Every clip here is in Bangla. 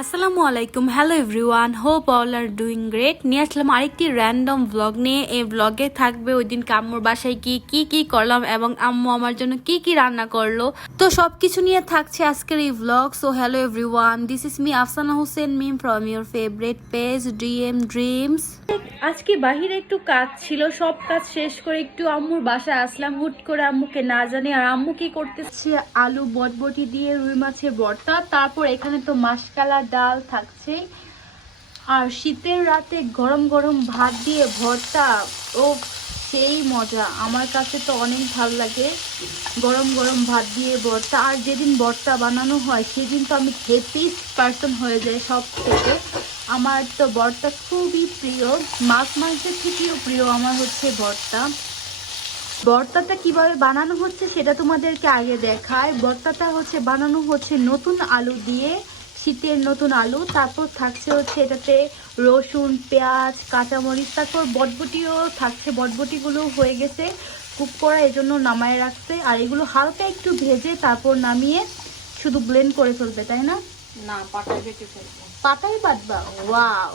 আসসালামু আলাইকুম। Hello everyone hope all are doing great নিয়ে আসলাম আরেকটি র্যান্ডম ব্লগ নিয়ে। এই ব্লগে থাকবে ওই দিন কাম্মুর বাসায় কি কি কি করলাম এবং আম্মু আমার জন্য কি কি রান্না করল। তো সব কিছু নিয়ে থাকছে আজকের এই blog so hello everyone this is me Afsana Hossain Mim from your favourite page DM dreams আজকে বাহিরে একটু কাজ ছিল, সব কাজ শেষ করে একটু আম্মুর বাসায় আসলাম। হুট করে আম্মুকে না জানি আর আম্মু কি করতেছে? আলু বটবটি দিয়ে রুই মাছের ভর্তা তারপর এখানে তো মাসকালা ডাল থাকছেই আর শীতের রাতে গরম গরম ভাত দিয়ে ভর্তা, ও সেই মজা। আমার কাছে তো অনেক ভালো লাগে গরম গরম ভাত দিয়ে ভর্তা। আর যেদিন ভর্তা বানানো হয়, সেদিন তো আমি হ্যাপিস পার্সন হয়ে যাই সব থেকে। আমার তো ভর্তা খুবই প্রিয়। মাছ মাংসের থেকেও প্রিয় আমার হচ্ছে ভর্তা। ভর্তাটা কীভাবে বানানো হচ্ছে সেটা তোমাদেরকে আগে দেখায় ভর্তাটা হচ্ছে বানানো হচ্ছে নতুন আলু দিয়ে। শীতের নতুন আলু তারপর থাকছে হচ্ছে এটাতে রসুন পেঁয়াজ কাঁচামরিচ তারপর বটবটিও থাকছে বটবটিগুলো হয়ে গেছে কুক করা এজন্য নামায় রাখছে আর এগুলো হালকা একটু ভেজে তারপর নামিয়ে শুধু ব্লেন্ড করে ফেলবে তাই না? না পাটায় বেটে ফেলব। পাতায় বাটবা? ওয়াও!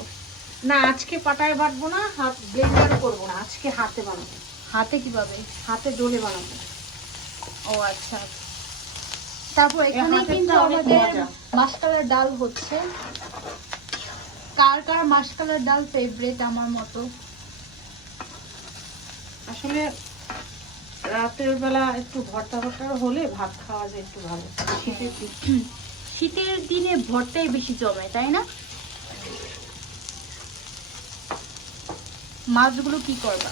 না আজকে পাটায় বাটবো না হাত ব্লেন্ডার করব না আজকে হাতে বানাবো। হাতে কীভাবে? হাতে ডোলে বানাবো। ও আচ্ছা। তারপর এখানে কিন্তু আমাদের। মাসকালার ডাল হচ্ছে। কার কার মাসকালার ডাল ফেভারিট আমার মতো? আসলে রাতের বেলা একটু ভর্তা ভর্তা হলে ভাত খাওয়া যায় একটু ভালো। শীতের শীতের দিনে ভরটাই বেশি জমে তাই না? মাছগুলো কি করবা?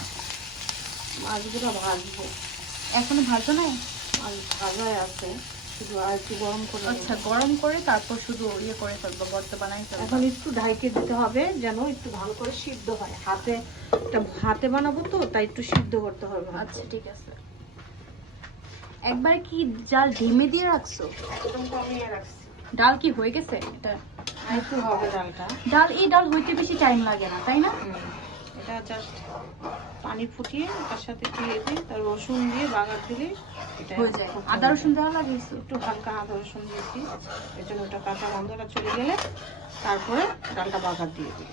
মাছগুলো ভাজবো। এখনও ভাজো না ভাজাই আছে। শুধু আর একটু গরম করে আচ্ছা গরম করে তারপর শুধু ইয়ে করে ফেলব ভর্তা বানাই ফেলব। এখন একটু ঢাইকে দিতে হবে যেন একটু ভালো করে সিদ্ধ হয়। হাতে হাতে বানাবো তো তাই একটু সিদ্ধ করতে হবে আচ্ছা ঠিক আছে। একবার কি জাল ঢেমে দিয়ে রাখছো? একদম কমিয়ে রাখছি। ডাল কি হয়ে গেছে? এটা একটু হবে ডালটা। ডাল এই ডাল হইতে বেশি টাইম লাগে না তাই না? এটা জাস্ট পানি ফুটিয়ে তার সাথে দিয়ে দিই তার রসুন দিয়ে বাগার দিলে এটা হয়ে যায়। আদা রসুন দেওয়া লাগে একটু হালকা আদা রসুন দিয়েছি এর জন্য ওটা কাঁচা গন্ধটা চলে গেলে তারপরে ডালটা বাগার দিয়ে দিব।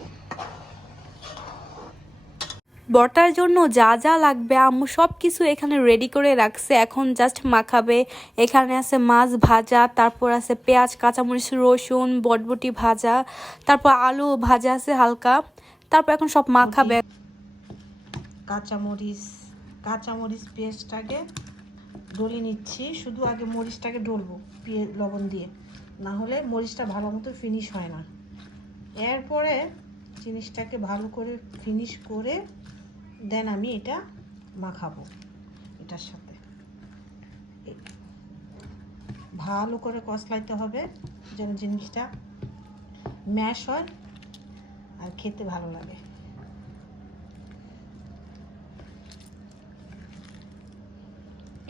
বটার জন্য যা যা লাগবে আম্মু সব কিছু এখানে রেডি করে রাখছে। এখন জাস্ট মাখাবে। এখানে আছে মাছ ভাজা তারপর আছে পেঁয়াজ কাঁচামরিচ রসুন বটবটি ভাজা তারপর আলু ভাজা আছে হালকা। তারপর এখন সব মাখাবে কাঁচামরিচ কাঁচামরিচ পেস্টটাকে ডলে নিচ্ছি শুধু আগে মরিচটাকে ডলবো লবণ দিয়ে। না হলে মরিচটা ভালো মতো ফিনিশ হয় না। এরপরে জিনিসটাকে ভালো করে ফিনিশ করে দেন আমি এটা মাখাবো এটার সাথে। ভালো করে কষলাইতে হবে যেন জিনিসটা ম্যাশ হয়। আর খেতে ভালো লাগে।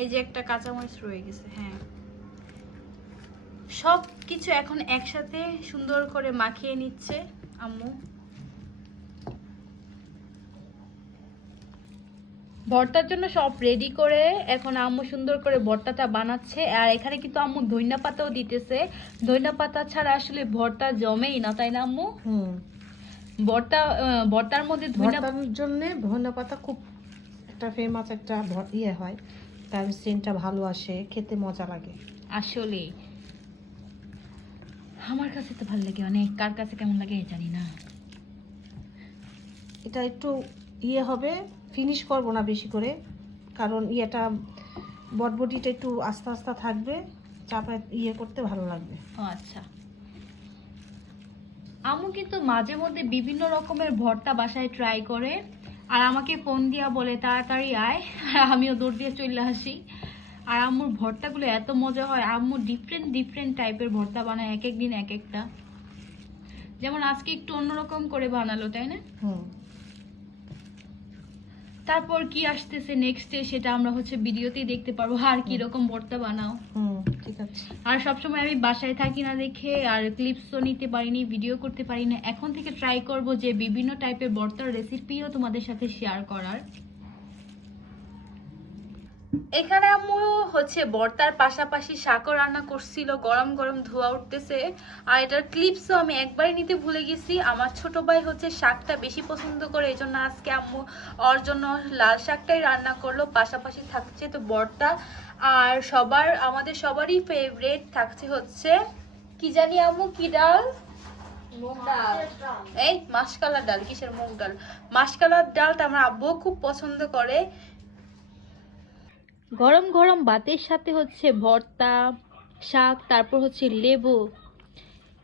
এই যে একটা কাঁচামরিচ রয়ে গেছে হ্যাঁ। সব কিছু এখন একসাথে সুন্দর করে মাখিয়ে নিচ্ছে আম্মু। ভর্তার জন্য সব রেডি করে এখন আম্মু সুন্দর করে ভর্তাটা বানাচ্ছে। আর এখানে কিন্তু আম্মু ধইনা পাতাও দিতেছে। ধইনা পাতা ছাড়া আসলে ভর্তা জমেই না তাই না আম্মু? হুম। আহ, ভর্তার মধ্যে ভর্তার জন্য ধনে পাতা খুব একটা ফেমাস একটা ইয়ে হয়। তার সেন্টটা ভালো আসে খেতে মজা লাগে। আসলে। আমার কাছে তো ভালো লাগে অনেক। কার কাছে কেমন লাগে জানি না। এটা একটু ইয়ে হবে ফিনিশ করব না বেশি করে। কারণ ইয়েটা বটবটিটা একটু আস্তে আস্তে থাকবে চাপায় ইয়ে করতে ভালো লাগবে। ও আচ্ছা। আম্মু কিন্তু মাঝে মধ্যে বিভিন্ন রকমের ভর্তা বাসায় ট্রাই করে। আর আমাকে ফোন দিয়া বলে তাড়াতাড়ি আয় আর আমিও দৌড় দিয়ে চলে আসি। আর আম্মুর ভর্তাগুলো এত মজা হয়। আম্মু ডিফারেন্ট ডিফারেন্ট টাইপের ভর্তা বানায় এক এক দিন এক একটা। যেমন আজকে একটু অন্যরকম করে বানালো তাই না? তারপর কি আসতেছে নেক্সটে সেটা আমরা হচ্ছে ভিডিওতেই দেখতে পারব। আর কি রকম ভর্তা বানাও। হুম। ঠিক আছে। আর সবসময় আমি বাসায় থাকি না দেখে, আর ক্লিপসও নিতে পারিনি ভিডিও করতে পারি না এখন থেকে ট্রাই করব যে বিভিন্ন টাইপের ভর্তার রেসিপিও তোমাদের সাথে শেয়ার করার। এখানে আম্মু হচ্ছে বর্তার পাশাপাশি শাকও রান্না করছিল, গরম গরম ধোয়া উঠতেছে। আর এটার ক্লিপসও আমি একবারই নিতে ভুলে গেছি। আমার ছোট ভাই হচ্ছে শাকটা বেশি পছন্দ করে এই জন্য আজকে আম্মু ওর জন্য লাল শাকটাই রান্না করল। পাশাপাশি থাকছে তো বর্তা। আর সবার, আমাদের সবারই ফেভারিট থাকছে হচ্ছে, কি জানি আম্মু, কি ডাল। এই মাসকালার ডাল, কিসের মুগ ডাল? মাসকালার ডালটা আমার আব্বুও খুব পছন্দ করে। গরম গরম ভাতের সাথে হচ্ছে ভর্তা, শাক, তারপর হচ্ছে লেবু।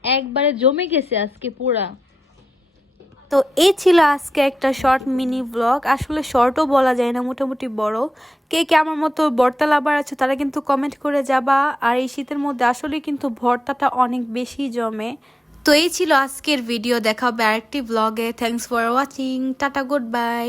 একবারে জমে গেছে আজকে পুরা। তো এই ছিল আজকে একটা শর্ট মিনি ব্লগ আসলে শর্টও বলা যায় না, মোটামুটি বড়। কে কে আমার মতো ভর্তা লাভার আছে, তারা কিন্তু কমেন্ট করে যাবা। আর এই শীতের মধ্যে আসলে কিন্তু ভর্তাটা অনেক বেশি জমে। তো এই ছিল আজকের ভিডিও দেখা হবে আরেকটি ব্লগে thanks for watching tata good bye